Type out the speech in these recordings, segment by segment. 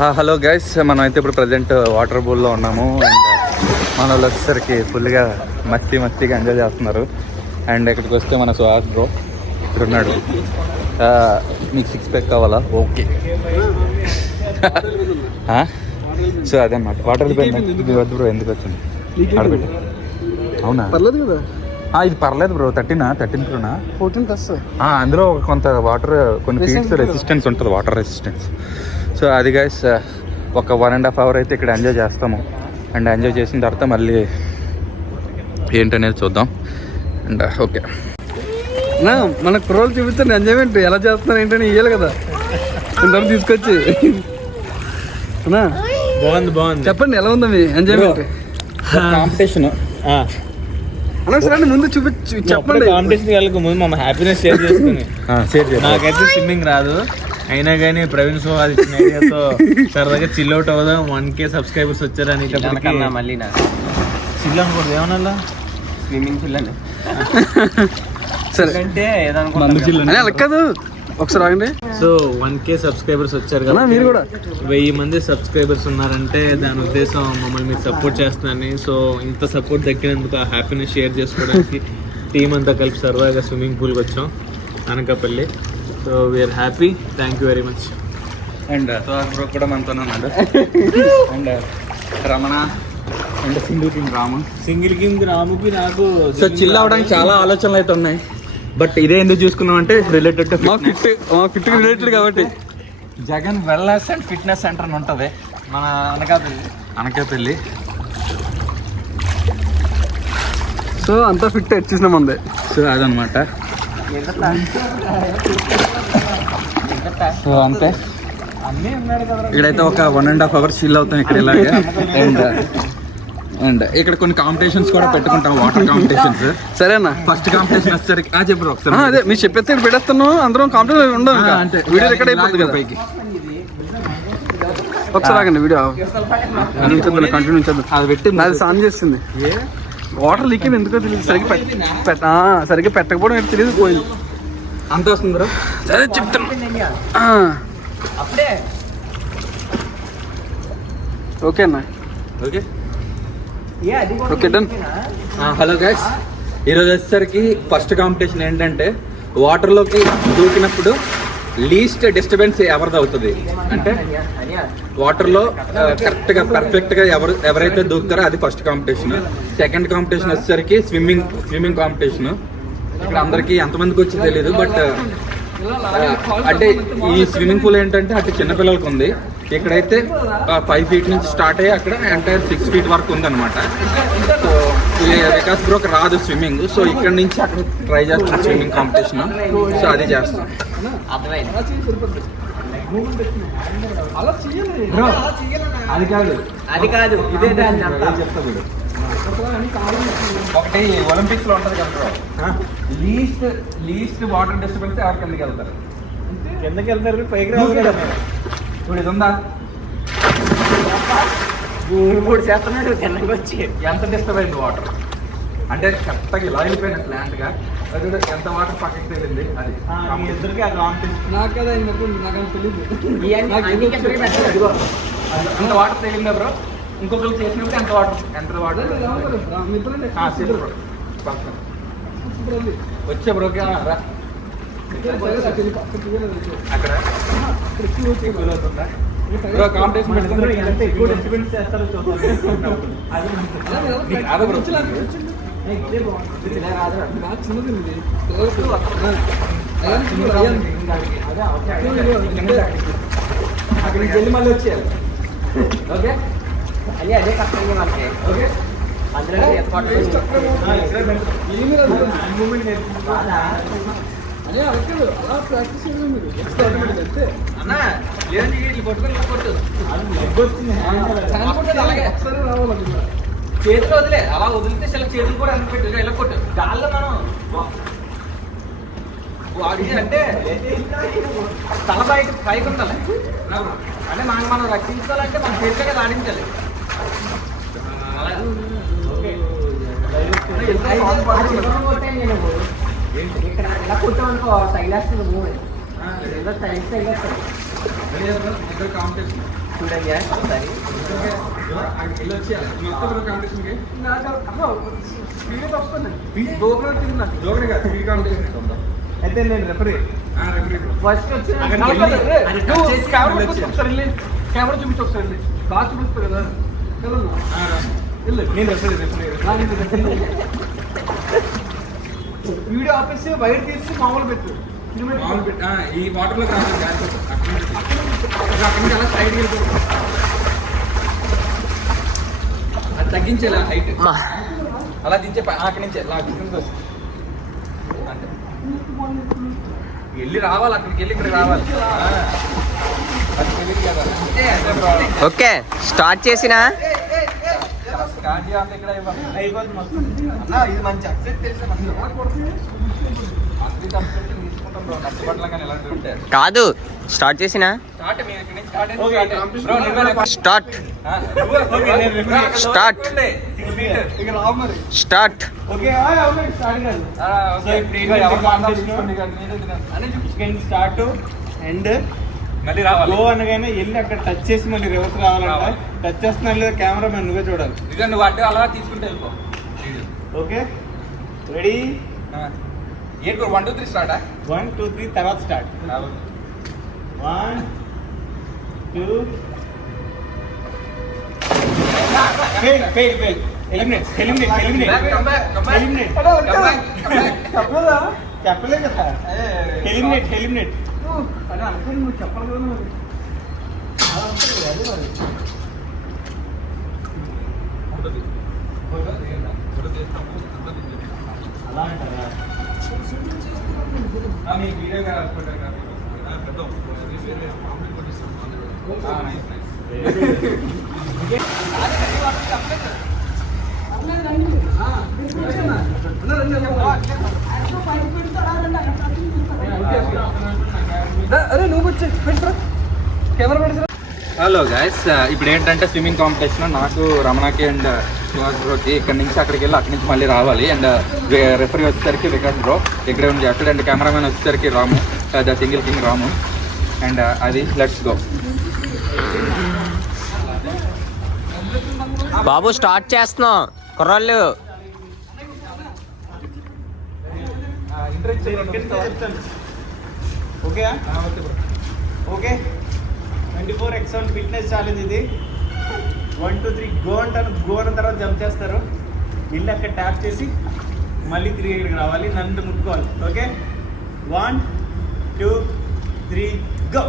Hello guys, మనం అయితే ఇప్పుడు ప్రజెంట్ వాటర్ పూల్లో ఉన్నాము. అండ్ మన వాళ్ళు వచ్చేసరికి ఫుల్గా మస్తిగా ఎంజాయ్ చేస్తున్నారు. అండ్ ఇక్కడికి వస్తే మన సుహాస్ బ్రో ఇక్కడ ఉన్నాడు. మీకు 6 ప్యాక్ కావాలా? ఓకే. సో అదన్నమాట. వాటర్ వెళ్ళిపోయింది వద్దు బ్రో, ఎందుకు వచ్చింది ఆడబెట్టి. అవునా, పర్లేదు కదా. ఇది పర్లేదు బ్రో. 13 ప్రోనా 14 అందులో కొంత వాటర్ కొన్ని ఫీట్స్ రెసిస్టెన్స్ ఉంటుంది, వాటర్ రెసిస్టెన్స్. సో అది గైస్ ఒక 1.5 hour అయితే ఇక్కడ ఎంజాయ్ చేస్తాము. అండ్ ఎంజాయ్ చేసిన తర్వాత మళ్ళీ ఏంటనేది చూద్దాం. అండ్ ఓకే, మన కుర్రోళ్ళు చూపిస్తాను ఎంజాయ్మెంట్ ఎలా చేస్తున్నారు ఏంటని ఇవ్వాలి కదా ఇంత తీసుకొచ్చి. బాగుంది చెప్పండి, ఎలా ఉందా మీ ఎంజాయ్మెంట్? కాంపిటీషన్ అనవసరాన్ని ముందు చూపించి చెప్పండి. కాంపిటీషన్ వెళ్ళక ముందు మా హ్యాపీనెస్ షేర్ చేసుకుని. నాకైతే స్విమ్మింగ్ రాదు, అయినా కానీ ప్రవీణ్ సుహాస్ ఇచ్చిన ఐడియాతో సరదాగా చిల్ అవుట్ అవుదాం. 1K సబ్స్క్రైబర్స్ వచ్చారు అనేటప్పటికి మళ్ళీ చిల్ అనకూడదు, ఏమన్నా స్విమ్మింగ్ చిల్ అని. సరే అంటే కాదు, ఒకసారి ఆగండి. సో 1K సబ్స్క్రైబర్స్ వచ్చారు కదా, మీరు కూడా 1000 మంది సబ్స్క్రైబర్స్ ఉన్నారంటే దాని ఉద్దేశం మమ్మల్ని మీరు సపోర్ట్ చేస్తున్నారని. సో ఇంత సపోర్ట్ దక్కినందుకు ఆ హ్యాపీనెస్ షేర్ చేసుకోవడానికి టీం అంతా కలిపి సరదాగా స్విమ్మింగ్ పూల్కి వచ్చాం Anakapalli. So we are happy, thank you very much. And Suhas bro కూడా మనతోనే ఉన్నాడు. And Ramana and single king రాముకి నాకు సో చిల్ అవడానికి చాలా ఆలోచనలు అయితే ఉన్నాయి. బట్ ఇదే ఎందుకు చూసుకున్నాం అంటే రిలేటెడ్ ఫిట్ రిలేటెడ్ కాబట్టి Jagan wellness and fitness centre అని ఉంటుంది మన అనకాపల్లి. సో అంతా ఫిట్ వచ్చేసినాం అందే. సో అదనమాట. సో అంతే, ఇక్కడైతే ఒక 1.5 hours చిల్ అవుతాం ఇక్కడ ఇలాగే. అండ్ ఇక్కడ కొన్ని కాంపిటీషన్స్ కూడా పెట్టుకుంటాం, వాటర్ కాంపిటీషన్స్. సరేనా, ఫస్ట్ కాంపిటీషన్ వచ్చేసరికి చెప్పరు ఒకసారి. అదే మీరు చెప్పేస్తే ఇక్కడ పెట్టేస్తాను, అందరం కాంపిటీషన్ ఉండదు అంటే వీడియో రికార్డ్ అయిపోతుంది కదా పైకి. ఒకసారి ఆగండి, వీడియో కంటిన్యూ చేద్దాం. అది పెట్టి అది సాన్ చేస్తుంది. వాటర్ లీక్ ఎందుకో తెలియదు, సరిగ్గా పెట్టకపోవడం ఏంటో తెలియదు, పోయింది. అంత వస్తుంది బ్రో. సరే చెప్తాను. ఓకే అన్న, okay okay done. Hello guys, ఈరోజు వచ్చేసరికి ఫస్ట్ కాంపిటీషన్ ఏంటంటే వాటర్లోకి దూకినప్పుడు లీస్ట్ డిస్టర్బెన్స్ ఎవరిది అవుతుంది అంటే వాటర్లో కరెక్ట్గా పర్ఫెక్ట్గా ఎవరైతే దూకుతారో అది ఫస్ట్ కాంపిటీషన్. సెకండ్ కాంపిటీషన్ వచ్చేసరికి స్విమ్మింగ్ కాంపిటీషన్. ఇక్కడ అందరికీ ఎంతమందికి వచ్చి తెలియదు, బట్ అంటే ఈ స్విమ్మింగ్ పూల్ ఏంటంటే అటు చిన్నపిల్లలకి ఉంది. ఇక్కడైతే 5 feet నుంచి స్టార్ట్ అయ్యి అక్కడ ఎంటైర్ 6 feet వరకు ఉందన్నమాట. సో వికాస్ బ్రోకి రాదు స్విమ్మింగ్, సో ఇక్కడ నుంచి అక్కడ ట్రై చేస్తాం స్విమ్మింగ్ కాంపిటీషన్. సో అది చేస్తాం. అది కాదు ఇదే చెప్తా. ఒకటి ఒలింపిక్స్ లో ఉంటది కదా, లీస్ట్ వాటర్ డిస్టర్బెన్స్ ఎవరు కిందకి వెళ్తారు? కిందకి వెళ్తారు, పైకి రావాలి. ఇప్పుడు ఇది ఉందా, 3 చేస్తున్నాడు కిందకి వచ్చి. ఎంత డిస్టర్బ్ అయింది వాటర్ అంటే కరెక్ట్గా ఇలా వెళ్ళిపోయిన ప్లాంట్ గా ఎంత వాటర్ పక్కకి తేలింది. అది ఇద్దరికి ఆ కాంపిటీషన్. నాకు కదా నాకు తెలియదు, అంత వాటర్ తేలిందా బ్రో? ఇంకొకరు చేసినప్పుడు ఎంత వాటర్ వచ్చే బ్రో అక్కడ బ్రో కాంపిటీషన్ పెట్టుకుంటే ఎక్కువ డిస్టర్బెన్స్ చేస్తారు. అక్కడికి వెళ్ళి మళ్ళీ వచ్చేయాలి. ఓకే, అదే కష్టంగా మనకి. ఓకే, చేతులు వదిలే, అలా వదిలితే చేతులు కూడా ఎంత పెట్టి ఇలా కొట్టు గాల్లో. మనం అంటే తల పైకి ఉండాలి అంటే మనం రక్షించాలంటే మన చేతిలో ఆడించాలి. ఇక్కడ ఇలా కొట్టామనుకో తగిలేస్తుంది మూవ్. ఏదో స్టైల్ కాంపిటీషన్ చూడండి ఒకసారి. అయితే నేను రెఫరీ ఫస్ట్ వచ్చి కెమెరా చూపించి ఒకసారి బాగా చూపిస్తారు కదా నేను రెఫరీ వీడియో ఆపేసి వైర్ తీసి మామూలు పెట్టు ఈ వాటర్ లో అక్కడ నుంచి అలా సైడ్ అది తగ్గించేలా హైట్ అలా దించే అక్కడి నుంచి అంటే వెళ్ళి రావాలి అక్కడికి వెళ్ళి ఇక్కడికి రావాలి. అది తెలియదు కదా. ఓకే స్టార్ట్ చేసినా స్టార్ట్ చేయాలి ఇక్కడ అయిపోతుంది మొత్తం. అన్న ఇది మంచి అప్డేట్ తెలిసే ఇలాంటివి ఉంటాయి. కాదు స్టార్ట్ చేసినా స్టార్ట్ మేము ఇక్కడి నుంచి స్టార్ట్ ఓకే, స్టార్ట్ ఓకే, నేను రెఫరీ. స్టార్ట్ ఇక రావు మరి స్టార్ట్ ఓకే అవునండి స్టార్ట్ కాదు. సో ఇప్పుడు స్టార్ట్ అండ్ మళ్ళీ రావాలి. గో అనగానే వెళ్ళి అక్కడ టచ్ చేసి మళ్ళీ రివర్స్ రావాలంట. టచ్ చేస్తున్నా లేదా కెమెరా మ్యాన్ నువ్వే చూడాలి. ఇక నువ్వు అటు అలా తీసుకుంటే వెళ్ళిపో. ఓకే రెడీ ఏంటి 1 2 3 స్టార్టా? 1 2 3 తర్వాత start. 1 2 fail fail fail eliminate eliminate eliminate eliminate చెప్పలేదా చెప్పలే కదా. ఎలిమినేట్ ఎలిమినేట్ అని అనుకుని నువ్వు చెప్పాలి కదా మరి అలా అంటారా? అరే నువ్వు వచ్చి పెట్టరా కెమెరా పెడతారా. హలో గైస్, ఇప్పుడు ఏంటంటే స్విమ్మింగ్ కాంపిటీషన్ నాకు రమణకి అండ్ సుహాస్ బ్రోకి ఇక్కడ నుంచి అక్కడికి వెళ్ళి అక్కడి నుంచి మళ్ళీ రావాలి. అండ్ రెఫరీ వచ్చేసరికి వికాస్ బ్రో ఇక్కడే ఉంది అక్కడ. అండ్ కెమెరామెన్ వచ్చేసరికి Ramu, the single king Ramu. And అది లెట్స్ గో. బాబు స్టార్ట్ చేస్తున్నాం కుర్రాళ్ళు. Okay okay 24x1 fitness challenge ఇది. 1 2 3 గో అంటాను. గో అన్న తర్వాత జంప్ చేస్తారు. వెళ్ళి అక్కడ ట్యాప్ చేసి మళ్ళీ తిరిగి ఇక్కడికి రావాలి. నన్ను ముట్టుకోవాలి. Okay 1 2 3 go.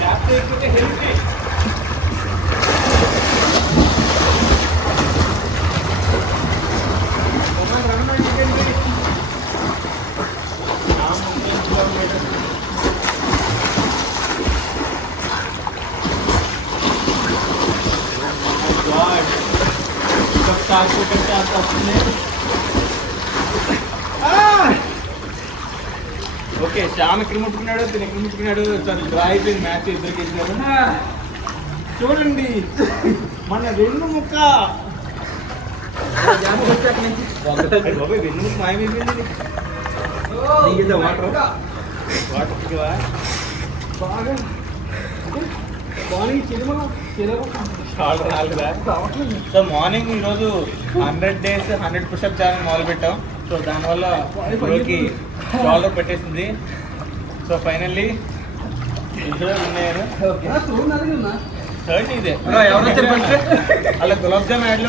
ట్యాప్ చేయకపోతే హెల్ప్ ఓకే శ్యామ్ ఎక్కడ ముట్టుకున్నాడు, తిని ఎక్కడ ముట్టుకున్నాడు. డ్రా అయిపోయింది మ్యాచ్ ఇద్దరికి ఇద్దరు. చూడండి మన వెన్ను ముక్క వెన్ను ముక్క మాయమైపోయింది. వాటర్ దిగవా బాగా మార్నింగ్ సో మార్నింగ్ ఈరోజు 100 days 100 పుషప్ ఛాలెంజ్ మొదలు పెట్టాం. సో దానివల్ల బ్రోకి షాలో పెట్టేసింది. సో ఫైనల్లీ ఉన్నాయను థర్డ్ ఇదే అలా గులాబ్ జామ్ యాడ్లో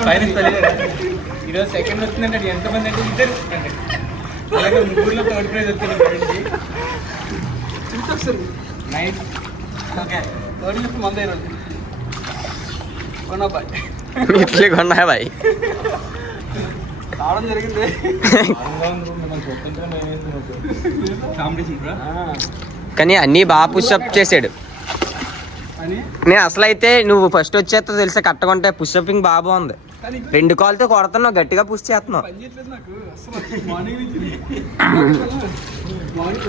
ఈరోజు సెకండ్ వచ్చిందంటే అది ఎంతమంది అంటే ఇద్దరు అంటే అలాగే ముగ్గురులో థర్డ్ ప్రైజ్ వచ్చింది. నైస్ ఓకే థర్డ్ లిఫ్ట్ మందే ఈరోజు కొన్నా బాయ్ ఇట్లే కొన్నా బాయ్. రావడం జరిగింది. కానీ అన్నీ బాగా పుషప్ చేసాడు. అని నేను అసలు అయితే నువ్వు ఫస్ట్ వచ్చేస్తా తెలుసా కట్టకుంటే పుషప్పింగ్ బాగా బాగుంది. కానీ 2 కాళ్ళతో కొడుతున్నావు, గట్టిగా పుష్ చేస్తున్నావు. పని చేయట్లేదు నాకు అసలు మార్నింగ్ నుంచి మార్నింగ్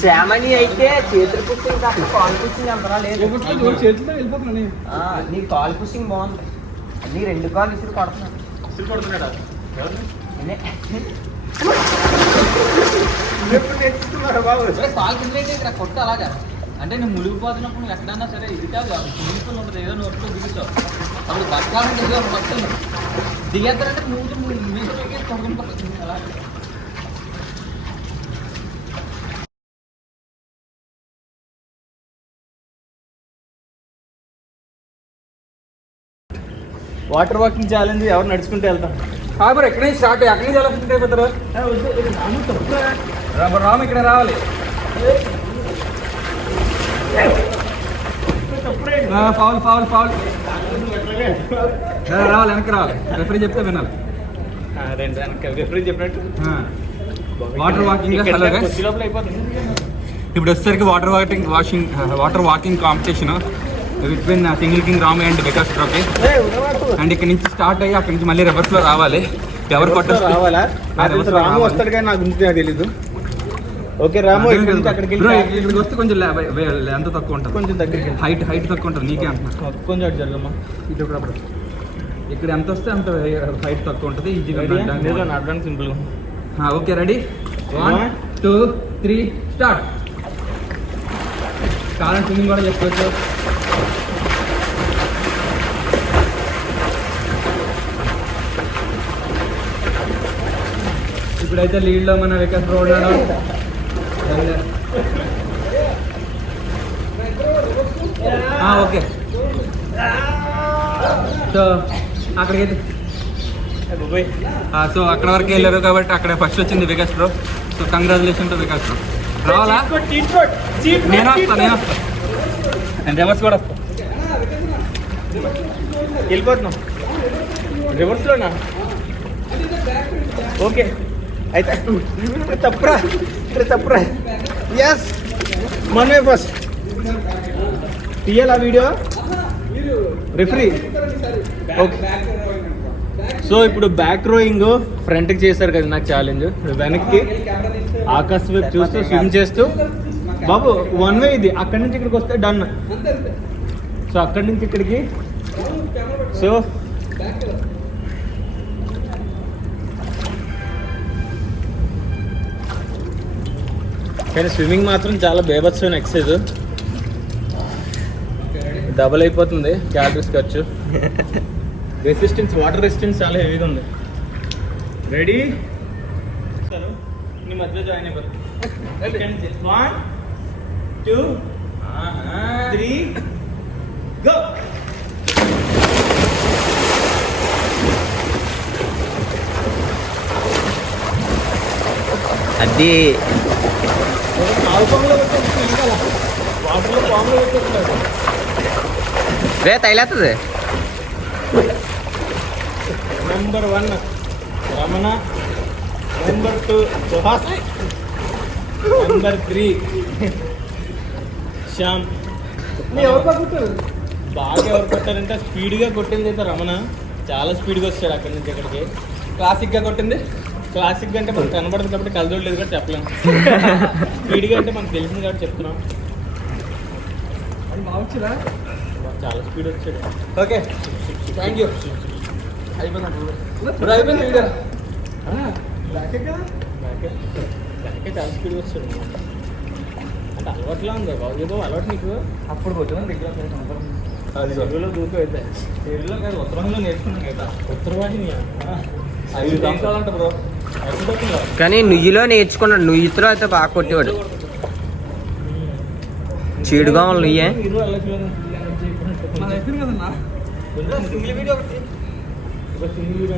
శ్యామని అయితే చేతులు పుషింగ్ తప్ప కాల్ పుషింగ్ అంతరా లేదు. చేతితో వెళ్ళిపోతున్నాను. నీ కాల్ పుషింగ్ బాగుంది. నీ 2 కాళ్ళు ఇసురు కొడుతున్నాను. కొట్టు అలాగా అంటే నువ్వు మునిగిపోతున్నప్పుడు నువ్వు ఎక్కడన్నా సరే ఇది కాదు స్విమ్మింగ్ పూల్ ఉంటుంది ఏదో నోట్లో దిగుతావు అప్పుడు బతకాలంటే ఏదో మొత్తం దిగేస్తారంటే నువ్వు అలాగే వాటర్ వాకింగ్ ఛాలెంజ్ ఎవరు నడుచుకుంటూ వెళ్తాం. బ్రో ఎక్కడి నుంచి స్టార్ట్ అక్కడి నుంచి ఎలా ఫిట్ అయిపోతారు? రాము ఇక్కడ రావాలి. ఫౌల్ ఫౌల్ ఫౌల్ రావాలి, వెనక్కి రావాలి. రెఫరీ చెప్తే వినాలి. రిఫరీ చెప్పినట్టు వాటర్ వాకింగ్ లోపల అయిపోతుంది. ఇప్పుడు వచ్చేసరికి water walking competition between single king Ram and Vikas trophy. And ఇక్కడ నుంచి స్టార్ట్ అయ్యి అక్కడి నుంచి మళ్ళీ రివర్స్ లో రావాలి. ఎవరు కొట్టారు రావాలా? రాము వస్తాడు కానీ నాకు గురించి నాకు తెలీదు. ఓకే రాము అక్కడికి ఇక్కడికి వస్తే కొంచెం ఎంత తక్కువ ఉంటుంది, కొంచెం దగ్గరికి హైట్ తక్కువ ఉంటుంది. నీకే అంటున్నా, కొంచెం అటు జరగమ్మా. ఇది ఒకప్పుడు ఇక్కడ ఎంత వస్తే అంత హైట్ తక్కువ ఉంటుంది. ఈజీగా నడడానికి సింపుల్. Okay ready 1 2 3 start. కాలం స్విమ్మింగ్ కూడా చేసుకోవచ్చు. ఇప్పుడైతే లీడ్లో మన వికాస్ బ్రో ఉన్నాడు. ఓకే సో అక్కడికైతే సో అక్కడ వరకు వెళ్ళారు కాబట్టి అక్కడ ఫస్ట్ వచ్చింది Vikas bro. So congratulation to Vikas bro. రావాలా? నేను వస్తాను అండ్ రివర్స్ కూడా వస్తాను. వెళ్ళిపోతున్నాం రివర్స్లోనా? ఓకే అయితే తప్పురా ఎస్ మనమే ఫస్ట్ తీయాలి ఆ వీడియో. Referee okay. సో ఇప్పుడు బ్యాక్ రోయింగ్ ఫ్రంట్కి చేశారు కదా నాకు ఛాలెంజ్. వెనక్కి ఆకాశం వైపు చూస్తూ స్విమ్ చేస్తూ బాబు 1 వే ఇది. అక్కడి నుంచి ఇక్కడికి వస్తే డన్. సో అక్కడి నుంచి ఇక్కడికి. సో కానీ స్విమ్మింగ్ మాత్రం చాలా బేభత్సమైన ఎక్సర్సైజ్. డబల్ అయిపోతుంది క్యాలరీస్ ఖర్చు. రెసిస్టెన్స్ వాటర్ రెసిస్టెన్స్ చాలా హెవీగా ఉంది. రెడీ? నీ మధ్యలో జాయిన్ అయిపోతుంది. 1 2 3 గో. అది వాటర్లో పాములో వచ్చేస్తున్నాడు. రే తైలేస్తుంది. Number 1 Ramana, number 2 Suhas, number 3 Shyam. బాగా ఎవరు కొట్టారంటే స్పీడ్గా కొట్టింది అయితే రమణ. చాలా స్పీడ్గా వచ్చాడు అక్కడి నుంచి ఇక్కడికి. క్లాసిక్గా కొట్టింది. క్లాసిక్గా అంటే మనకు కనబడదు కాబట్టి కలదోడు లేదు కాబట్టి చెప్పలేము. స్పీడ్గా అంటే మనకు తెలిసింది కాబట్టి చెప్తున్నాం. బాగుందా? చాలా స్పీడ్ వచ్చాడు. Okay thank you. అయిపోయింది. బ్యాకే చాలా స్పీడ్గా వచ్చాడు. అంటే అలవాట్లా ఉంది బాబు. ఏదో అలవాటు నీకు అప్పుడు కొట్టిన తెలుగులో దూకు అయితే తెలుగులో కాదు ఉత్తరాంధ్రలో నేర్చుకున్నాను కదా. ఉత్తరవాహిని 5 సంవత్సరాలంట బ్రో. కానీ నుయ్యిలో నేర్చుకున్నాడు. నుయ్యితో అయితే బాగా కొట్టేవాడు. చీడుగా నుయ్యే. అయిపోయింది కదన్నా. సింగిల్ వీడియో ఒకటి. Single video